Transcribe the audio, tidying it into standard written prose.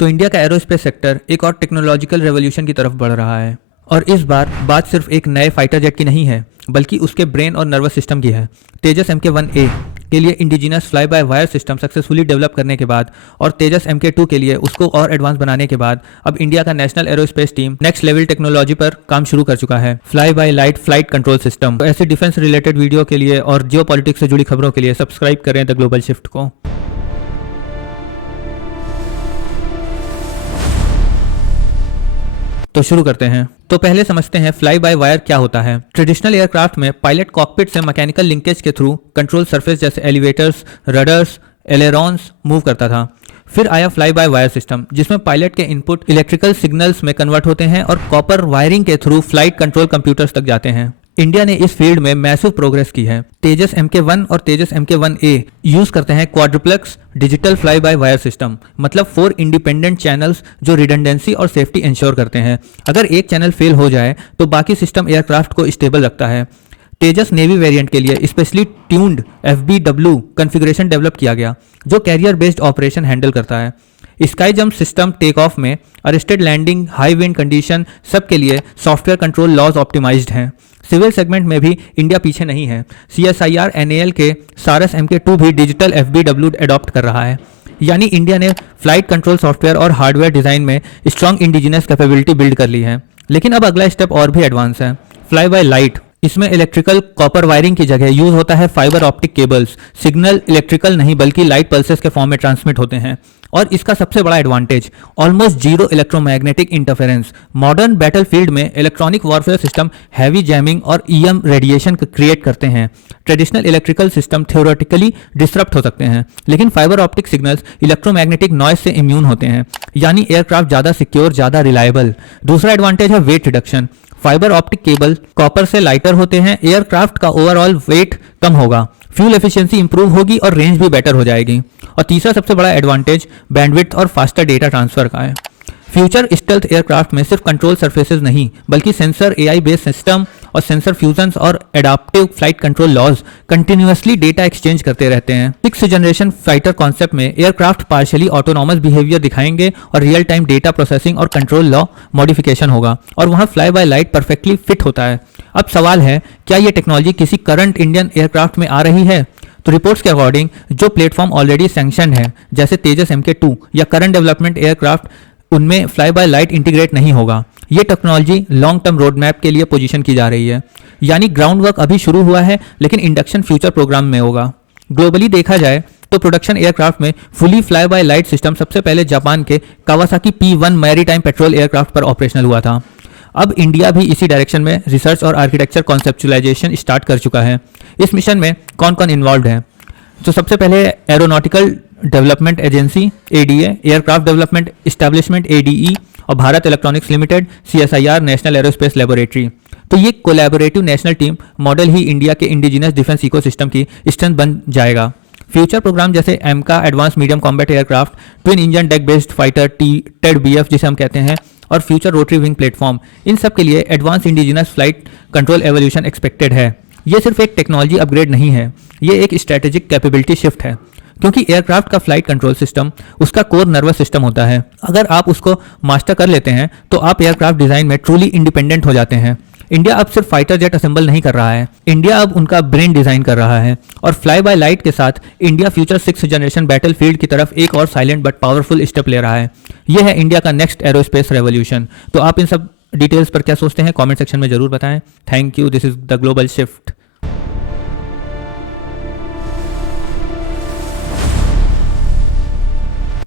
तो इंडिया का aerospace sector एक और टेक्नोलॉजिकल रेवोल्यूशन की तरफ बढ़ रहा है। और इस बार बात सिर्फ एक नए फाइटर जेट की नहीं है, बल्कि उसके ब्रेन और नर्वस सिस्टम की है। तेजस MK-1A के लिए indigenous fly by wire system successfully develop करने के बाद और तेजस MK-2 के लिए उसको और एडवांस बनाने के बाद अब इंडिया का national aerospace team next level technology पर काम शुरू कर चुका है, fly by light flight control system. तो ऐसे डिफेंस रिलेटेड वीडियो के लिए और जियो पॉलिटिक्स से जुड़ी खबरों के लिए सब्सक्राइब करें द ग्लोबल शिफ्ट को। तो शुरू करते हैं। तो पहले समझते हैं फ्लाई बाय वायर क्या होता है। ट्रेडिशनल एयरक्राफ्ट में पायलट कॉकपिट से मैकेनिकल लिंकेज के थ्रू कंट्रोल सरफेस जैसे एलिवेटर्स, रडर्स, एलेरॉन्स मूव करता था। फिर आया फ्लाई बाय वायर सिस्टम, जिसमें पायलट के इनपुट इलेक्ट्रिकल सिग्नल्स में कन्वर्ट होते हैं और कॉपर वायरिंग के थ्रू फ्लाइट कंट्रोल कंप्यूटर्स तक जाते हैं। इंडिया ने इस फील्ड में मैसिव प्रोग्रेस की है। तेजस MK-1 और तेजस MK-1A यूज करते हैं quadruplex digital fly by wire system, मतलब 4 इंडिपेंडेंट चैनल्स जो रिडंडेंसी और सेफ्टी इंश्योर करते हैं। अगर एक चैनल फेल हो जाए तो बाकी सिस्टम एयरक्राफ्ट को स्टेबल रखता है। तेजस नेवी वेरिएंट के लिए specially tuned FBW configuration develop किया गया, जो कैरियर बेस्ड ऑपरेशन हैंडल करता है। Ski jump system take off में, arrested landing, high wind condition सब के लिए सॉफ्टवेयर कंट्रोल लॉज ऑप्टिमाइज्ड हैं। सिविल सेगमेंट में भी इंडिया पीछे नहीं है। CSIR NAL के सारस MK-2 भी डिजिटल FBW अडॉप्ट कर रहा है। यानी इंडिया ने फ्लाइट कंट्रोल सॉफ्टवेयर और हार्डवेयर डिजाइन में स्ट्रॉन्ग इंडिजिनस कैपेबिलिटी बिल्ड कर ली है। लेकिन अब अगला स्टेप और भी एडवांस है, फ्लाई बाय लाइट। इसमें इलेक्ट्रिकल कॉपर वायरिंग की जगह यूज होता है fibre optic cables. Signal electrical नहीं बल्कि लाइट पल्सेस के फॉर्म में ट्रांसमिट होते हैं। और इसका सबसे बड़ा advantage, almost zero electromagnetic interference. Modern battlefield में electronic warfare system heavy jamming और EM रेडिएशन क्रिएट करते हैं। Traditional electrical system theoretically disrupt हो सकते हैं, लेकिन fibre optic signals electromagnetic noise से इम्यून होते हैं, यानी एयरक्राफ्ट ज्यादा सिक्योर, ज्यादा रिलायबल। दूसरा एडवांटेज है weight reduction. Fibre optic cable copper से लाइटर होते हैं, एयरक्राफ्ट का ओवरऑल वेट कम होगा, फ्यूल एफिशिएंसी इंप्रूव होगी और रेंज भी बेटर हो जाएगी। और तीसरा सबसे बड़ा एडवांटेज बैंडविड्थ और फास्टर डेटा ट्रांसफर का है। फ्यूचर स्टेल्थ एयरक्राफ्ट में सिर्फ कंट्रोल सरफेसेस नहीं, बल्कि सेंसर, AI बेस्ड सिस्टम और सेंसर फ्यूजन्स और adaptive flight control laws continuously data exchange करते रहते हैं। 6th जनरेशन फाइटर कॉन्सेप्ट में एयरक्राफ्ट पार्शियली ऑटोनॉमस बिहेवियर दिखाएंगे और रियल टाइम डेटा प्रोसेसिंग और कंट्रोल लॉ मॉडिफिकेशन होगा, और वहां fly by light perfectly fit होता है। अब सवाल है, क्या यह टेक्नोलॉजी किसी करंट इंडियन एयरक्राफ्ट में आ रही है? तो रिपोर्ट्स के अकॉर्डिंग जो प्लेटफॉर्म ऑलरेडी सैंक्शनड है, जैसे तेजस MK-2 या करंट डेवलपमेंट एयरक्राफ्ट, उनमें फ्लाई बाय लाइट इंटीग्रेट नहीं होगा। ये technology long term road map के लिए पोजीशन की जा रही है, यानी ग्राउंड वर्क अभी शुरू हुआ है, लेकिन इंडक्शन फ्यूचर प्रोग्राम में होगा। ग्लोबली देखा जाए तो प्रोडक्शन एयरक्राफ्ट में fully fly by light system सबसे पहले जापान के Kawasaki P-1 maritime petrol aircraft पर ऑपरेशनल हुआ था। अब इंडिया भी इसी डायरेक्शन में रिसर्च और आर्किटेक्चर कॉन्सेप्चुलाइजेशन स्टार्ट कर चुका है। इस मिशन में कौन कौन इन्वॉल्व है? तो सबसे पहले aeronautical development agency ADA, aircraft development establishment ADE और Bharat electronics limited CSIR national aerospace laboratory. तो ये कोलैबोरेटिव नेशनल टीम मॉडल ही इंडिया के इंडिजिनस डिफेंस इकोसिस्टम की स्ट्रेंथ बन जाएगा। फ्यूचर प्रोग्राम जैसे AMCA advance medium combat aircraft, twin engine deck based fighter TED-BF जिसे हम कहते हैं, और फ्यूचर रोटरी विंग प्लेटफॉर्म, इन सब के लिए advance indigenous flight control evolution expected है। ये सिर्फ एक टेक्नोलॉजी अपग्रेड नहीं है, ये एक स्ट्रेटेजिक कैपेबिलिटी शिफ्ट है, क्योंकि एयरक्राफ्ट का फ्लाइट कंट्रोल सिस्टम उसका कोर नर्वस सिस्टम होता है। अगर आप उसको मास्टर कर लेते हैं तो आप एयरक्राफ्ट डिजाइन में ट्रूली इंडिपेंडेंट हो जाते हैं। इंडिया अब सिर्फ फाइटर जेट असेंबल नहीं कर रहा है, इंडिया अब उनका ब्रेन डिजाइन कर रहा है। और फ्लाई बाय लाइट के साथ India future 6th generation battlefield की तरफ एक और साइलेंट बट पावरफुल स्टेप ले रहा है। यह है इंडिया का नेक्स्ट एरोस्पेस रेवोल्यूशन। तो आप इन सब डिटेल्स पर क्या सोचते हैं, कमेंट सेक्शन में जरूर बताएं। Thank you. This is the global shift.